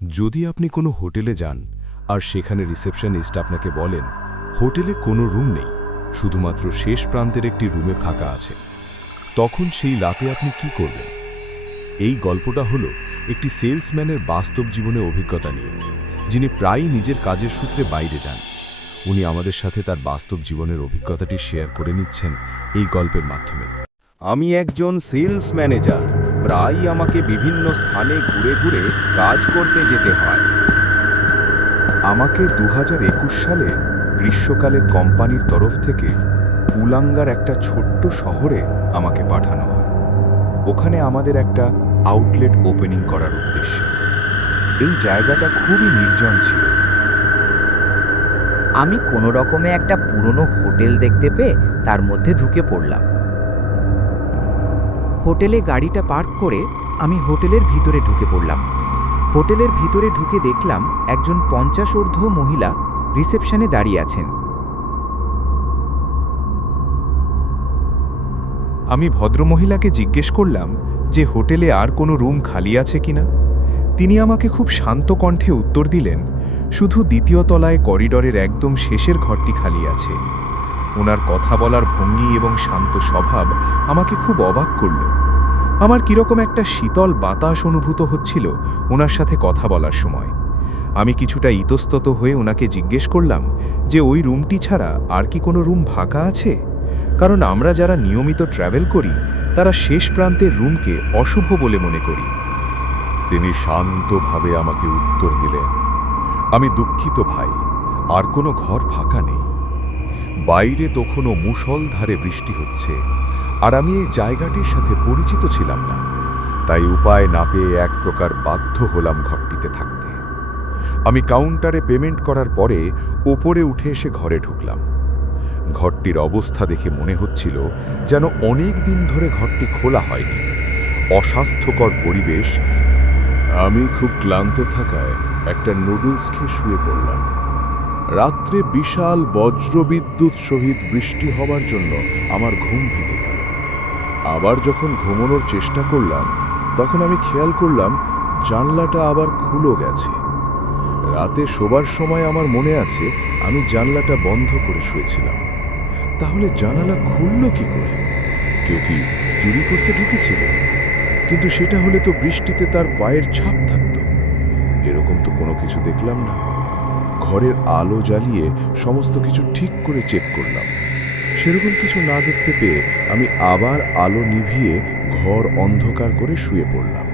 যদি আপনি কোনো হোটেলে যান আর সেখানে রিসেপশনিস্ট আপনাকে বলেন হোটেলে কোনো রুম নেই, শুধুমাত্র শেষ প্রান্তের একটি রুমে ফাঁকা আছে, তখন সেই রাতে আপনি কি করবেন? এই গল্পটা হলো একটি সেলসম্যানের বাস্তব জীবনে অভিজ্ঞতা নিয়ে, যিনি প্রায়ই নিজের কাজের সূত্রে বাইরে যান। উনি আমাদের সাথে তার বাস্তব জীবনের অভিজ্ঞতাটি শেয়ার করে নিচ্ছেন এই গল্পের মাধ্যমে। আমি একজন সেলস ম্যানেজার। প্রায়ই আমাকে বিভিন্ন স্থানে ঘুরে ঘুরে কাজ করতে যেতে হয়। আমাকে 2021 সালে গ্রীষ্মকালে কোম্পানির তরফ থেকে উলাঙ্গার একটা ছোট্ট শহরে আমাকে পাঠানো হয়। ওখানে আমাদের একটা আউটলেট ওপেনিং করার উদ্দেশ্যে। এই জায়গাটা খুবই নির্জন ছিল। আমি কোনো রকমে একটা পুরনো হোটেল দেখতে পেয়ে তার মধ্যে ঢুকে পড়লাম। হোটেলে গাড়িটা পার্ক করে আমি হোটেলের ভিতরে ঢুকে পড়লাম। হোটেলের ভিতরে ঢুকে দেখলাম একজন 50 ঊর্ধ্ব মহিলা রিসেপশনে দাঁড়িয়ে আছেন। আমি ভদ্রমহিলাকে জিজ্ঞেস করলাম যে হোটেলে আর কোনো রুম খালি আছে কিনা। তিনি আমাকে খুব শান্ত কণ্ঠে উত্তর দিলেন, শুধু দ্বিতীয় তলায় করিডরের একদম শেষের ঘরটি খালি আছে। ওনার কথা বলার ভঙ্গি এবং শান্ত স্বভাব আমাকে খুব অবাক করল। আমার কীরকম একটা শীতল বাতাস অনুভূত হচ্ছিল ওনার সাথে কথা বলার সময়। আমি কিছুটা ইতস্তত হয়ে ওনাকে জিজ্ঞেস করলাম যে ওই রুমটি ছাড়া আর কি কোনো রুম ফাঁকা আছে, কারণ আমরা যারা নিয়মিত ট্র্যাভেল করি তারা শেষ প্রান্তের রুমকে অশুভ বলে মনে করি। তিনি শান্তভাবে আমাকে উত্তর দিলেন, আমি দুঃখিত ভাই, আর কোনো ঘর ফাঁকা নেই। বাইরে তখনও মুষলধারে বৃষ্টি হচ্ছে, আর আমি এই জায়গাটির সাথে পরিচিত ছিলাম না, তাই উপায় না পেয়ে এক প্রকার বাধ্য হলাম ঘরটিতে থাকতে। আমি কাউন্টারে পেমেন্ট করার পরে ওপরে উঠে এসে ঘরে ঢুকলাম। ঘরটির অবস্থা দেখে মনে হচ্ছিল যেন অনেক দিন ধরে ঘরটি খোলা হয়নি। অস্বাস্থ্যকর পরিবেশ। আমি খুব ক্লান্ত থাকায় একটা নুডলস খেয়ে শুয়ে পড়লাম। রাত্রে বিশাল বজ্রবিদ্যুৎ সহিত বৃষ্টি হবার জন্য আমার ঘুম ভেঙে গেল। আবার যখন ঘুমানোর চেষ্টা করলাম তখন আমি খেয়াল করলাম জানলাটা আবার খুলে গেছে। রাতে শোবার সময় আমার মনে আছে আমি জানলাটা বন্ধ করে শুয়েছিলাম। তাহলে জানালা খুলল কি করে? কেউ কি চুরি করতে ঢুকেছিল? কিন্তু সেটা হলে তো বৃষ্টিতে তার পায়ের ছাপ থাকত। এরকম তো কোনো কিছু দেখলাম না। ঘরের আলো জ্বালিয়ে সমস্ত কিছু ঠিক করে চেক করলাম। সেরকম কিছু না দেখতে পেয়ে আমি আবার আলো নিভিয়ে ঘর অন্ধকার করে শুয়ে পড়লাম।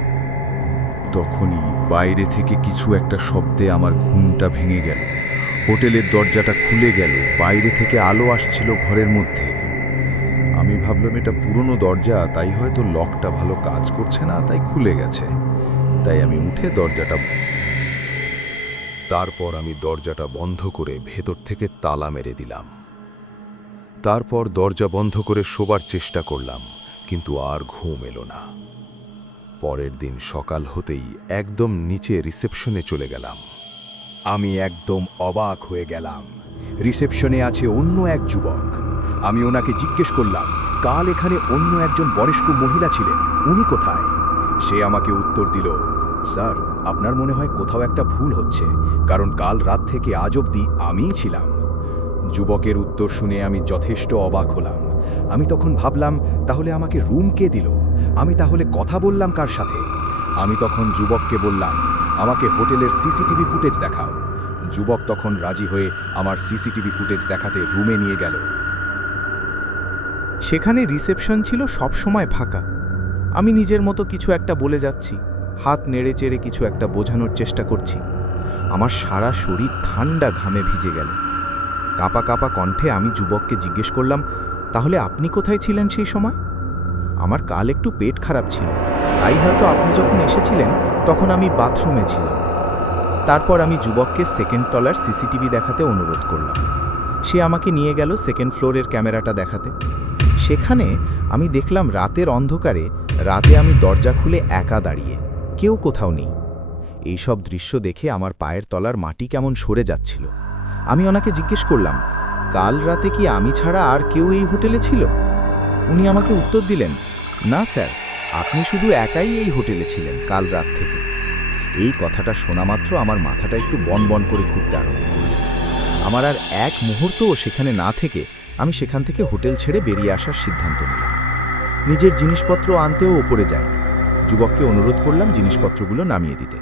তখনই বাইরে থেকে কিছু একটা শব্দে আমার ঘুমটা ভেঙে গেল। হোটেলের দরজাটা খুলে গেল, বাইরে থেকে আলো আসছিল ঘরের মধ্যে। আমি ভাবলাম এটা পুরনো দরজা, তাই হয়তো লকটা ভালো কাজ করছে না, তাই খুলে গেছে। তাই আমি উঠে তারপর আমি দরজাটা বন্ধ করে ভেতর থেকে তালা মেরে দিলাম। তারপর দরজা বন্ধ করে শোবার চেষ্টা করলাম, কিন্তু আর ঘুম এলো না। পরের দিন সকাল হতেই একদম নিচে রিসেপশনে চলে গেলাম। আমি একদম অবাক হয়ে গেলাম। রিসেপশনে আছে অন্য এক যুবক। আমি ওনাকে জিজ্ঞেস করলাম, কাল এখানে অন্য একজন বয়স্ক মহিলা ছিলেন, উনি কোথায়? সে আমাকে উত্তর দিল, স্যার, আপনার মনে হয় কোথাও একটা ভুল হচ্ছে, কারণ কাল রাত থেকে আজ অবধি আমিই ছিলাম। যুবকের উত্তর শুনে আমি যথেষ্ট অবাক হলাম। আমি তখন ভাবলাম, তাহলে আমাকে রুম কে দিল? আমি তাহলে কথা বললাম কার সাথে? আমি তখন যুবককে বললাম, আমাকে হোটেলের সিসিটিভি ফুটেজ দেখাও। যুবক তখন রাজি হয়ে আমার সিসিটিভি ফুটেজ দেখাতে রুমে নিয়ে গেল। সেখানে রিসেপশন ছিল সব সময় ফাঁকা। আমি নিজের মতো কিছু একটা বলে যাচ্ছি, হাত নেড়ে চেড়ে কিছু একটা বোঝানোর চেষ্টা করছি। আমার সারা শরীর ঠান্ডা ঘামে ভিজে গেল। কাঁপা কাঁপা কণ্ঠে আমি যুবককে জিজ্ঞেস করলাম, তাহলে আপনি কোথায় ছিলেন সেই সময়? আমার কাল একটু পেট খারাপ ছিল, তাই হয়তো আপনি যখন এসেছিলেন তখন আমি বাথরুমে ছিলাম। তারপর আমি যুবককে সেকেন্ড তলার সিসিটিভি দেখাতে অনুরোধ করলাম। সে আমাকে নিয়ে গেল সেকেন্ড ফ্লোরের ক্যামেরাটা দেখাতে। সেখানে আমি দেখলাম রাতের অন্ধকারে রাতে আমি দরজা খুলে একা দাঁড়িয়ে, কেউ কোথাও নেই। এইসব দৃশ্য দেখে আমার পায়ের তলার মাটি কেমন সরে যাচ্ছিল। আমি ওনাকে জিজ্ঞেস করলাম, কাল রাতে কি আমি ছাড়া আর কেউ এই হোটেলে ছিল? উনি আমাকে উত্তর দিলেন, না স্যার, আপনি শুধু একাই এই হোটেলে ছিলেন কাল রাত থেকে। এই কথাটা শোনা মাত্র আমার মাথাটা একটু বনবন করে ঘুরতে আরম্ভ করল। আমার আর এক মুহূর্তও সেখানে না থেকে আমি সেখান থেকে হোটেল ছেড়ে বেরিয়ে আসার সিদ্ধান্ত নিলাম। নিজের জিনিসপত্র আনতেও ওপরে যাইনি। যুবককে অনুরোধ করলাম জিনিসপত্রগুলো নামিয়ে দিতে।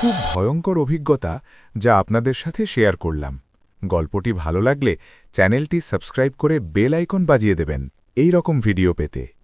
খুব ভয়ঙ্কর অভিজ্ঞতা যা আপনাদের সাথে শেয়ার করলাম। গল্পটি ভালো লাগলে চ্যানেলটি সাবস্ক্রাইব করে বেল আইকন বাজিয়ে দেবেন এই রকম ভিডিও পেতে।